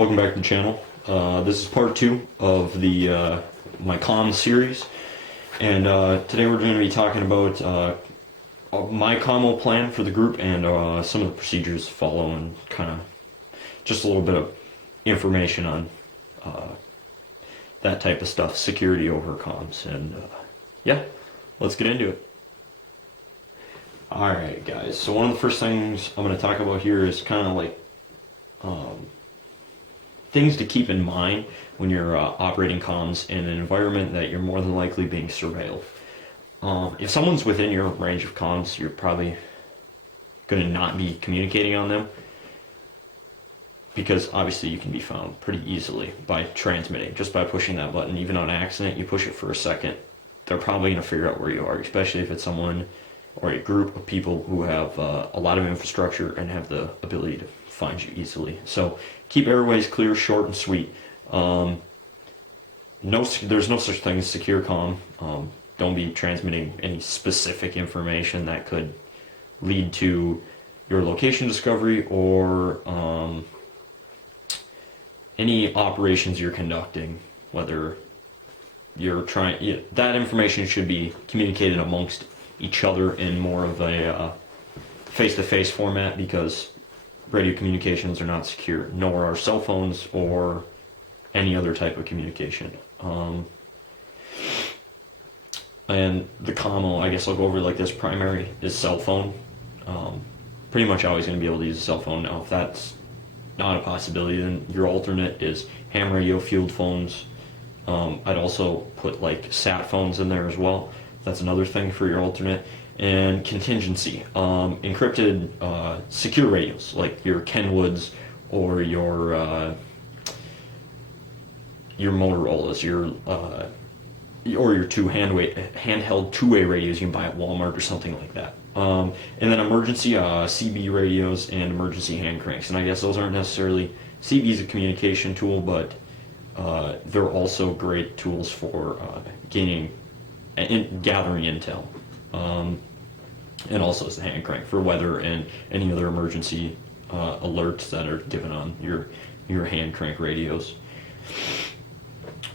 Welcome back to the channel. This is part 2 of the my comms series, and today we're going to be talking about my commo plan for the group and some of the procedures to follow, and kind of just a little bit of information on that type of stuff, security over comms, and yeah, let's get into it. Alright guys, so one of the first things I'm going to talk about here is kind of like things to keep in mind when you're operating comms in an environment that you're more than likely being surveilled. If someone's within your range of comms, you're probably going to not be communicating on them, because obviously you can be found pretty easily by transmitting, just by pushing that button. Even on accident, you push it for a second, they're probably going to figure out where you are, especially if it's someone or a group of people who have a lot of infrastructure and have the ability to find you easily. So keep airways clear, short and sweet. There's no such thing as secure comm. Don't be transmitting any specific information that could lead to your location discovery or any operations you're conducting, whether you're trying, that information should be communicated amongst each other in more of a face-to-face format, because radio communications are not secure, nor are cell phones or any other type of communication. And the commo, I guess I'll go over like this. Primary is cell phone. Pretty much always going to be able to use a cell phone. Now, if that's not a possibility, then your alternate is ham radio fueled phones. I'd also put like sat phones in there as well. That's another thing for your alternate. And contingency, encrypted secure radios, like your Kenwoods or your Motorola's, or your handheld two-way radios you can buy at Walmart or something like that. And then emergency CB radios and emergency hand cranks. And I guess those aren't necessarily, CB is a communication tool, but they're also great tools for gathering intel. And also as the hand crank for weather and any other emergency alerts that are given on your hand crank radios.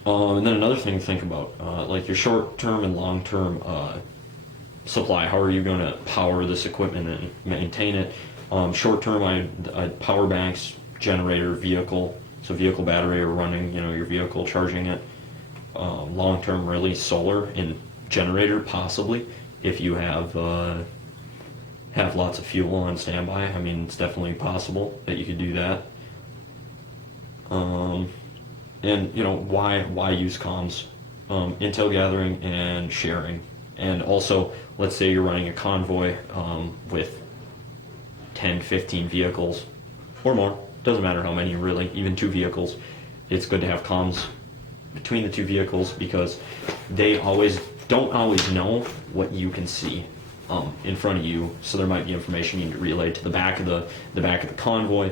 And then another thing to think about, like your short-term and long-term supply. How are you going to power this equipment and maintain it? Short-term, I'd power banks, generator, vehicle. So vehicle battery or running, your vehicle, charging it. Long-term, really solar and generator, possibly, if you have lots of fuel on standby. I mean, it's definitely possible that you could do that. And why use comms? Intel gathering and sharing. And also, let's say you're running a convoy with 10, 15 vehicles or more. Doesn't matter how many, really, even 2 vehicles. It's good to have comms between the 2 vehicles, because they don't always know what you can see in front of you. So there might be information you need to relay to the back of the convoy.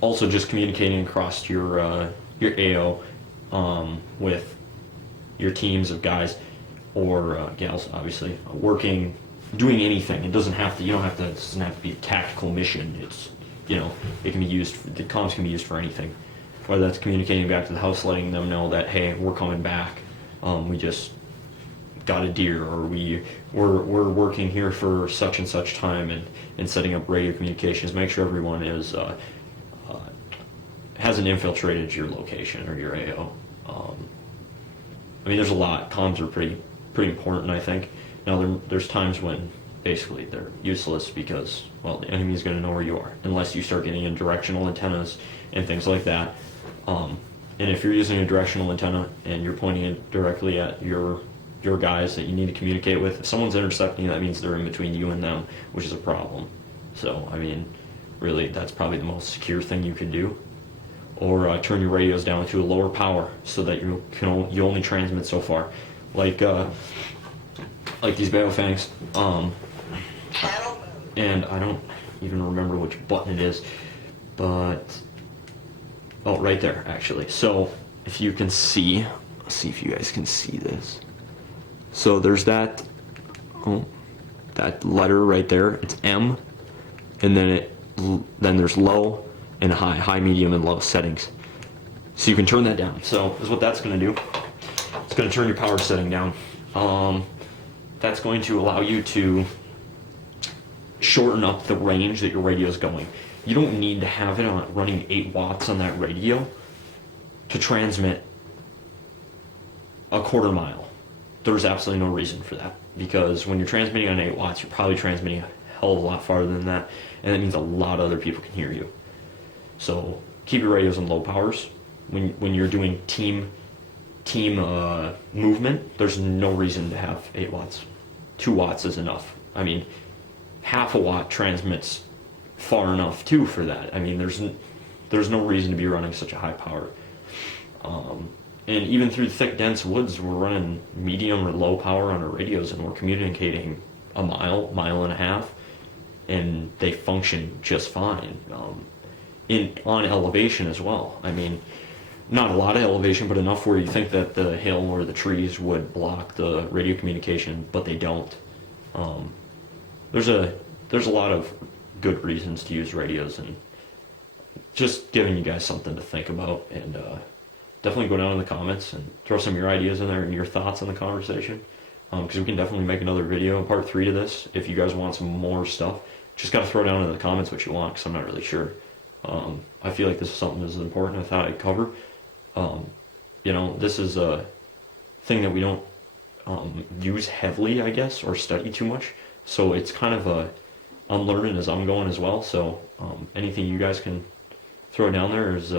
Also, just communicating across your AO with your teams of guys or gals, obviously, doing anything. It doesn't have to. It doesn't have to be a tactical mission. It's it can be used. The comms can be used for anything, whether that's communicating back to the house, letting them know that, hey, we're coming back. We just got a deer, or we're working here for such and such time, and setting up radio communications. Make sure everyone hasn't infiltrated your location or your AO. I mean, there's a lot. Comms are pretty important, I think. Now, there's times when basically they're useless, because, well, the enemy is going to know where you are, unless you start getting in directional antennas and things like that. And if you're using a directional antenna and you're pointing it directly at your guys that you need to communicate with, if someone's intercepting, that means they're in between you and them, which is a problem. So, I mean, really, that's probably the most secure thing you can do. Or turn your radios down to a lower power so that you only transmit so far. Like these Baofangs. And I don't even remember which button it is, but oh, right there, actually. So if you can see, let's see if you guys can see this. So there's that letter right there. It's M, and then there's low, and high, medium, and low settings. So you can turn that down. So is what that's going to do. It's going to turn your power setting down. That's going to allow you to shorten up the range that your radio is going. You don't need to have it on running 8 watts on that radio to transmit a quarter mile. There's absolutely no reason for that, because when you're transmitting on 8 watts, you're probably transmitting a hell of a lot farther than that, and that means a lot of other people can hear you. So keep your radios on low powers. When you're doing team movement, there's no reason to have 8 watts. 2 watts is enough. I mean, half a watt transmits far enough too for that. I mean, there's no reason to be running such a high power. And even through thick, dense woods, we're running medium or low power on our radios, and we're communicating a mile and a half, and they function just fine. On elevation as well. I mean, not a lot of elevation, but enough where you think that the hill or the trees would block the radio communication, but they don't. There's a lot of good reasons to use radios, and just giving you guys something to think about. And definitely go down in the comments and throw some of your ideas in there and your thoughts on the conversation, because we can definitely make another video, part 3 to this, if you guys want some more stuff. Just got to throw down in the comments what you want, because I'm not really sure. I feel like this is something that's important. I thought I'd cover. This is a thing that we don't use heavily, I guess, or study too much. So it's kind of I'm learning as I'm going as well. So anything you guys can throw down there is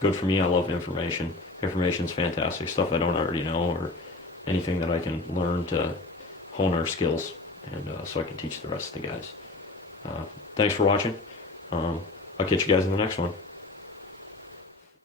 good for me. I love information. Information's fantastic. Stuff I don't already know, or anything that I can learn to hone our skills, and so I can teach the rest of the guys. Thanks for watching. I'll catch you guys in the next one.